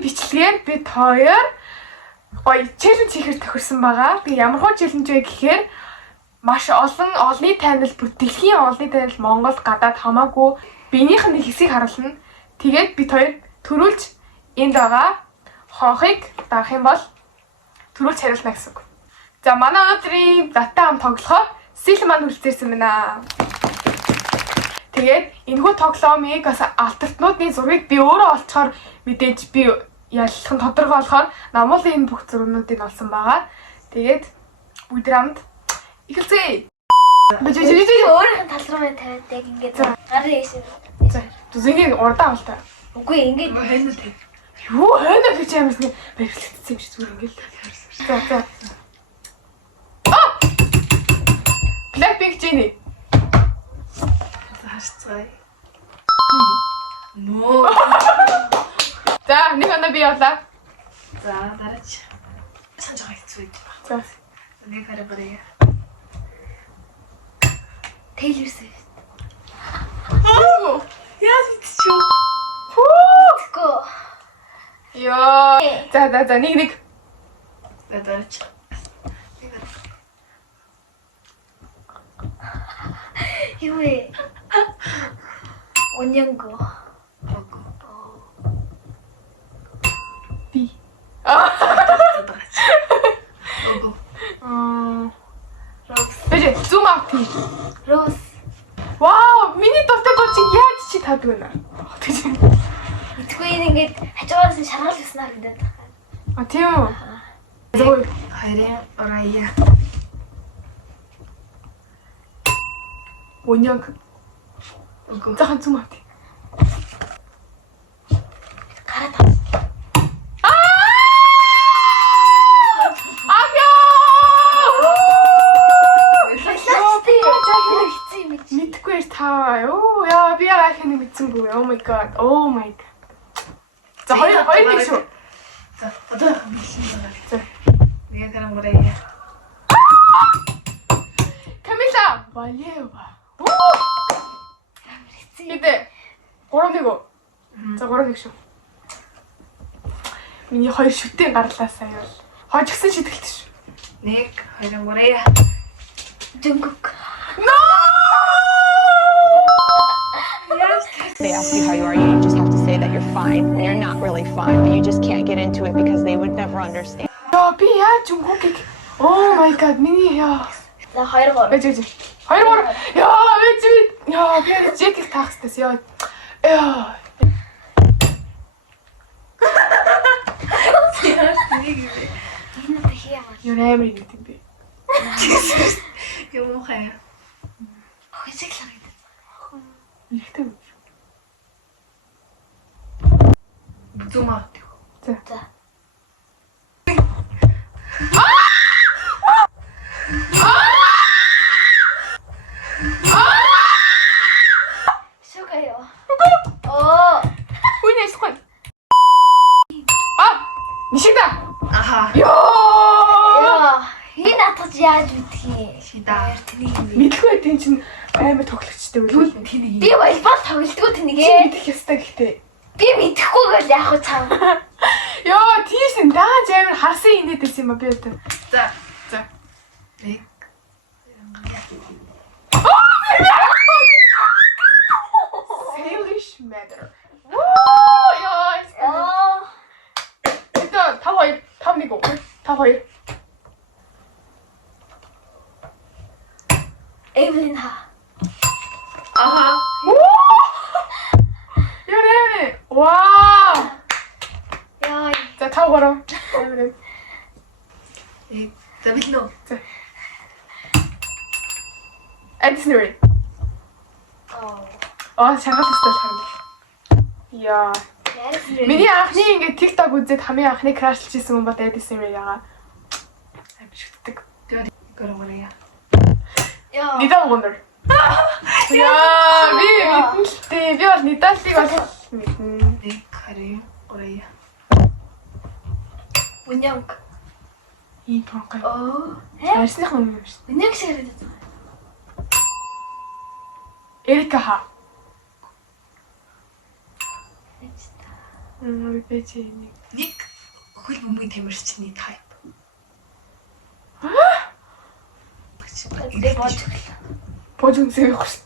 энэ бичлэгээр бид хоёр гоё челленж хийхээр тохирсон байгаа. Тэгээ ямар хөө челленж вэ гэхээр маш олонний танил бүтэлхийн олонний танил Монголд гадаад хамаагүй биенийх нь хэсгийг харуулна. Тэгээд бид хоёр төрүүлж энд байгаа хонхыг даах юм бол төрүүлж хариулна гэсэн үг. За манай өнөөдрийн дата ам тоглохоор сэл маань үлдээсэн байна. Тэгээд энэхүү тоглоомыг бас алтартнуудын зургийг би өөрөө олцохоор мэдээж би яллах нь тодорхой болохоор намуулын энэ бүх зургуудыг олсон байгаа. Тэгээд бүгд хамт эхэлцгээе. Өөрийнх нь тал руу тавиад яг ингээд гарын ийшээ. За зүсгийн урдаа авалтаа. Үгүй ингээд хайна тэг. Юу хайна гэж ямарсны барилгацсан юм шиг зүгээр ингээд. За. Blackpink Jennie. Хашцай. Ноо. За, нэг оноо би явлаа. За, дараач. Санаж хэцүү юм байна. За. Нэг хараа барья. Taylor Swift. Яа мэдчихв. Го. Ёо. За, нэг. За, дараач. Юу вэ? Онянго. Би. Дараач. Ого. Бэж, zoom out. Rose. Вау, миний дуртай дуу чи яаж чи таадаг вэ? Итгүй ингээд хажуугаас нь шаргал хийснээр гэдэг. А тийм үү? Зөө. Хайрын орая. Онянг. Ого. Захан zoom out. Гараад. Мэдгүй таа. Оо яа би яах юм мэдсэнгүй. Oh my god. За хоёр нэг шүү. За, одоо хэлсэн байна. За. Нэг хараа барья. Камила Валеева. Хэдэ? 3-1 үү? За 3-1 шүү. Миний хоёр шүтэн гарлаа сая бол. Хожигсан шидэлт шүү. Нэг хараа барья. Jungkook. No! They ask you how you are, you just have to say that you're fine. And you're not really fine, but you just can't get into it because they would never understand. Яа би яа Jungkook. Oh my god, миний яа. За 2-3. Бэж. 2-3. Яа би яа би Джекийг таах хэвчээс яа. Яа. Энэ тэ хийя. Юу нэмэр юм бэ? Юм хаяа. Хөөсөглөө гэдэг. Ихтэй үү? Zoom out. За. Шукаё. Оо. Үний эсвэл. Нишида. Аха. Ёо! Энэ атгаж яаж мэдхий? Шида. Мэдгүй тийм чинь амар тоглогчтой үл. Тэнийг. Би волейбол тоглолтгүй Чи тэнийгээ. мэдэх ёстой гэхдээ. Би мэдэхгүй гэл яах вэ цаа. Ёо, тийш дааж амар харсан инээд байсан юм а би одоо. За. За. Нэг. English matter. Ёо. 일단 5-2. 5-1. 5-2. Evelyn Ha. Аха. 요래. 와. Яа. 자, 타고 걸어. 요래. Нэг. За билнэ. 에디슨리. Оо. 장갑했어, 참. 이야. Миний анхны ингээд TikTok үзээд хамгийн анхны crash хийсэн хүн бол Эдисмэриага. Амар шүтдэг. Гэрэн барья. Яа. Нидан гонор. Яа, би мэдэн л дээ. Би бол Нидалыг бол мэднэ. Нэг хараа барья. Унянг. Ийм тонкой. Оо. Арсных юм шүү дээ. Унянг шиг яриад байна. Эрика Ха. Бэж нэг. Нэг хөл бөмбөгийн тамирчны type. Тэг болж Бож үнсээ явах шүү.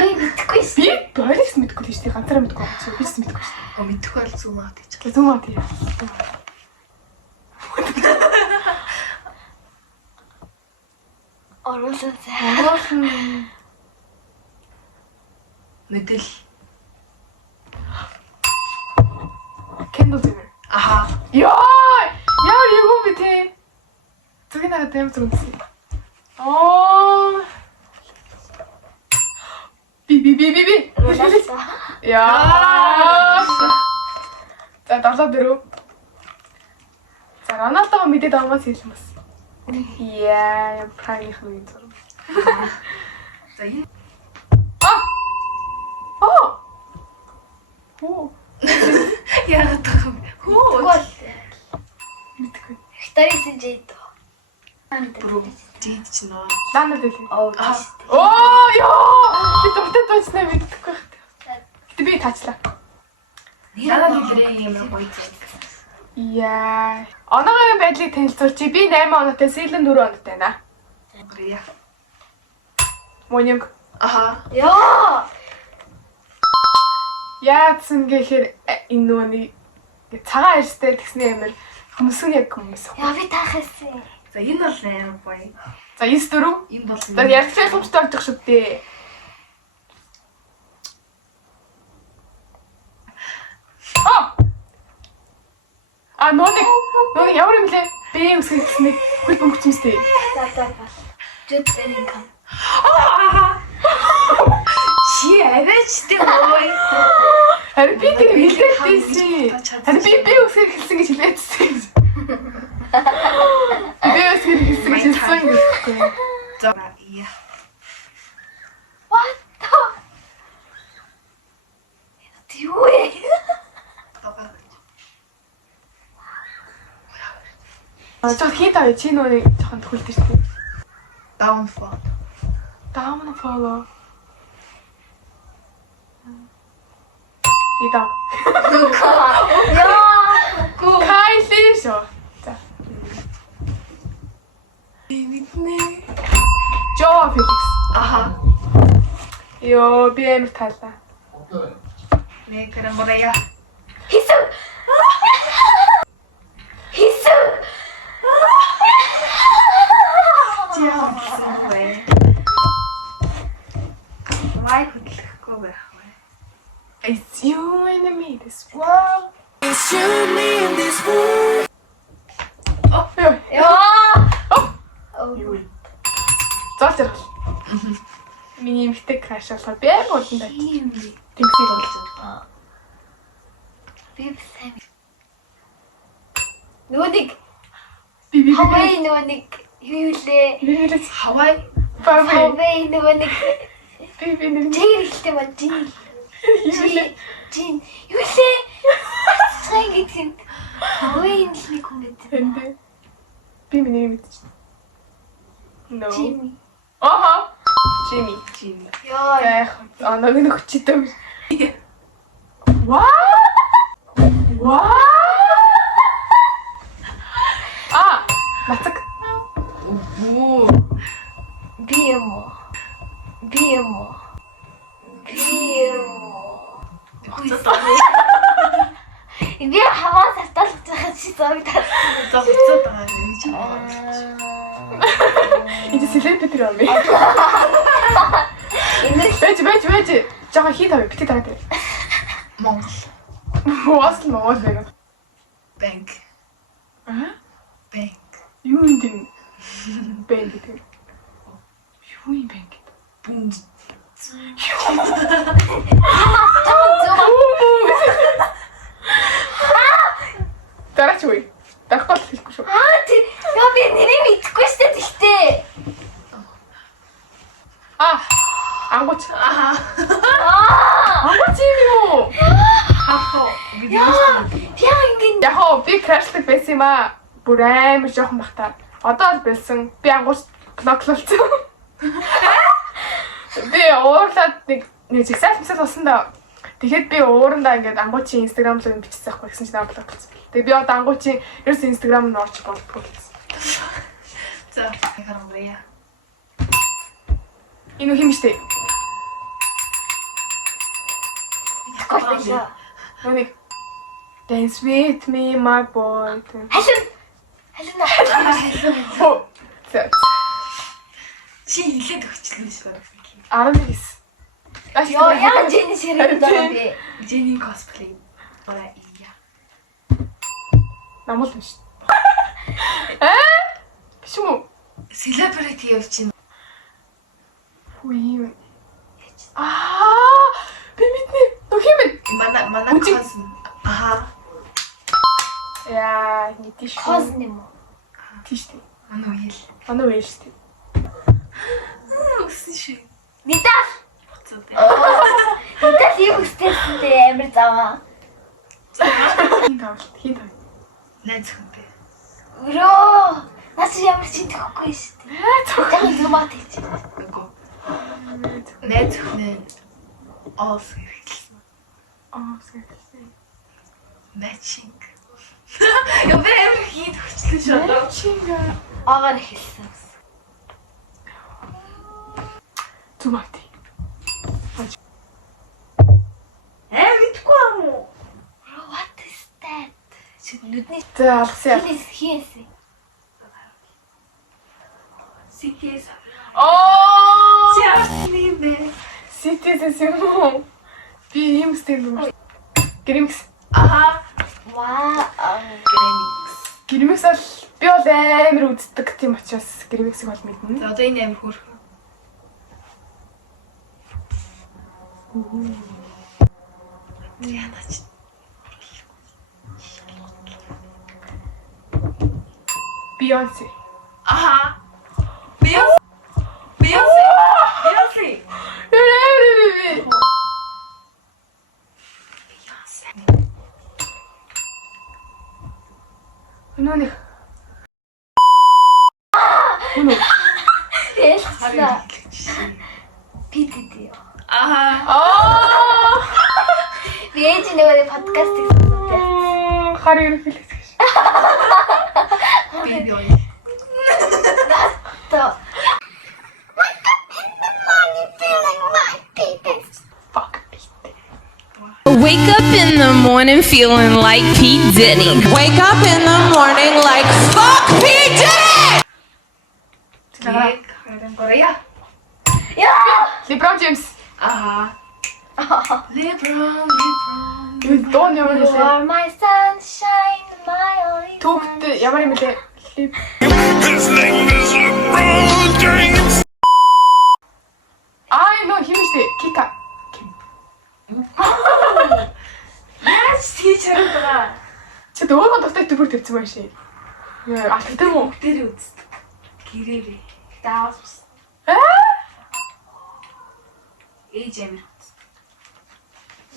би мэдхгүй Би шээ. бойлогс мэдгүй тийм шүү. Ганцаараа мэдгүй байгаа чи. Би ч мэдгүй шүү. Оо мэдэх бол зүүн маа гэж. Зүүн маа тийм. Оруулсан сайн. Мэдэл. Кендл Jenner. Аха. Яа! Яа юу бэ те? Зүг нэг дэм зүгсэн. Оо. Би. Оруулсан. Яа. За 7-4. За Роналдо мэдээд авмаас хэлсэн бас. Яа, прайх нэг зур. За энэ Оо. яагаад таа. Хөө. Тэгвэл Мэдгүй. Хтарийн жид. Бро. Дид ч нөө. Лана дэлээ. Оо. Оо ёо! Би дуртай дууснаа мэдхгүй байна. Гэтэ би таачлаа. Яагаад нэлэрээ юм гоё зүйл. Яа. Оногийн байдлыг танилцуулж би 8 оноотой, Сэлэн 4 оноотой байна. Яа. Монёнг. Аха. Яа. Яадсан гэхээр энэ нүуний цагаан арьстай тэгснэ амир хүмүүсүн яг хүмүүс. Яа би таахсан. За энэ бол амар гоё. За 9-4. Энэ бол За ярьцлах хүмүүстэй олдох шүү дээ. Нөө ямар юм лээ? Би үсгэн гэснээр хөл бөмбөг юмстэй. За. Жод Беллингхам. чи аваач тийм гоё. Харин би тэг хэлээдсэн. Харин би үсгэн хэлсэн гэж хэлээдсэн. Би үсгэн хэлсэн гэж хэлсэн гэхгүй. За яа. What? Юу вэ? Жоо хит аваа чи нөө жоохон төхөлдөж шүү. Downfall. Downfall. Ида. Яа. Кайли шо. За. Жоо Феликс. Аха. Йоо би амар таалаа. Нэг гэрэмбая. Хисэг. Май хөдлөхгүй байх бай. It's you and me this world. Яа. Юу? Зоолж ярах. Миний эмхтэй краш болохоор би амар болон даа. Тэнгисийг бол. Би сайн. Нүуник Би Хавай нүуник юу лээ? Нэрээс Хавай. баби. Хавай нүуник Би нэр. жин ихтэй ба жин. Юулээ. Жин. Юу лээ? Сайн гэдэг. Хавай нэг хүн гэдэг. Энд. Би миний мэдчих. No. Жин. Аха. Jimmy. Жим. Яа. Эх, анаг нэг хүчтэй. What? Нацаг. Оо. Би юм уу? Би хаваа сарталж байгаа чи зовд таа. За хуцаад байгаа юм чи аваад. Энд селебрити юм бэ? Энэ Байж. Жага хит аваа бити таа. Монгол. Уус Монгол байна. Банк. Банк. Юу юм бэ? Бэнк гэдэг. Юу юм бэ? Бум. Дараач үе. Дарахгүй л хэлэхгүй шүү. яа би нэрээ мэдхгүй штэ тэгтээ. Ангууч. Аха. Ангууч юм юу? Хахо. Яа ингэн Яг би крашлаг байсан юм аа. Бүр амар жоохон бахта. Одоо л болсон. Би ангууч блоклолцсон. Би уурлаад нэг зэгсаал мсэл болсон да. Тэгэхэд би уурандаа ингээд ангуучийн инстаграм руу бичсэн байхгүй гэсэн чинь блог болсон. Тэгээ би одоо ангуучийн ерөөс инстаграм нь орж болдгоо гэсэн. За, харангуйя. Энэ хин штэ. Коллежа. Нүг Dance with me my boy. Халина. Оо. Чи хэлээд өгчлээ шүү. 19. Йоо, яа Jenny ширээ даа би. Jenny cosplay. Бара ия. Намул юм шүү. Биш юм уу? Celebrity явчихна. Үгүй. Би мэднэ. Нүхим бэ? Манай cousin. Аха. Яа, нийтиш. Cousin юм уу? Тийш тий. Манай үйл. Манай үйл шүү дээ. Үсэн шүү. Нидал. Буцаад. Нидал юм өстэйстэй амир заваа. Хин тав. Найз хүнтэй. Өрөө. Нас ямар ч тэхгүй шүү дээ. Тэгвэл юмаа тийч. Үгүй. Найз хүн оос хэрэглэсэн. Сэгэлсэн. Matching. Яа би амир хийд өгчлээ шүү. Чинга. Агаар хэлсэн. Тумати. Мэдгүй юм уу? What is that? Чи нүдний За алгасаа. хийсэн. CTS. Оо! Яасны бэ? CTS юм уу? Би юм стэйг. Гримс. Аха. Вау. Грэмикс. Гримс бол би бол амар үздэг тийм учраас гримсийг бол мэднэ. За одоо энэ амир хөөрхөн. Яанач. Beyoncé. Аха. Beyoncé. Нүг. Нүг. Ялцлаа. PD. Аха. Би ээж нэг подкаст хийсэн. Хар ирэх гэж. Би юу? То. Fuck. Wake up in the morning feeling like P. Diddy. Wake up in the morning like fuck P. Diddy! Корея. LeBron James. Аха. LeBron. Доо нь ямар You хэлээ? are my sunshine, my only Түүхт ямар юм бэ? Нөө хим штэ. Кика. Яаж тийч харагдаа? Чи дөөгөө дутаа дүрэг тавьсан байх шээ. Яа, алдагдсан уу? Тэр үзт. Гэрээрээ. Даавс. Ээж амир.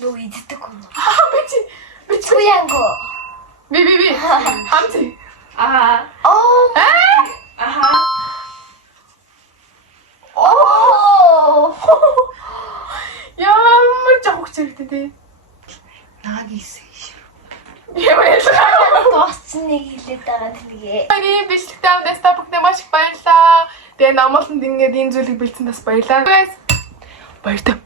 Юу иддэг юм. Би Чуянго. би. Хамти. Аха. Oh. Аха. Oh. Ямар жавх чирэгтэй. Наагийсэн шүү. Ямар ялгаа. Дууссан нэг хэлээд байгаа тэнийг. Баярын бичлэгтэй амдаа Starbucks-тай маш их баярлалаа. Тэгээ намууланд ингээд энэ зүйлийг бэлдсэн бас баярлалаа. Баярлалаа.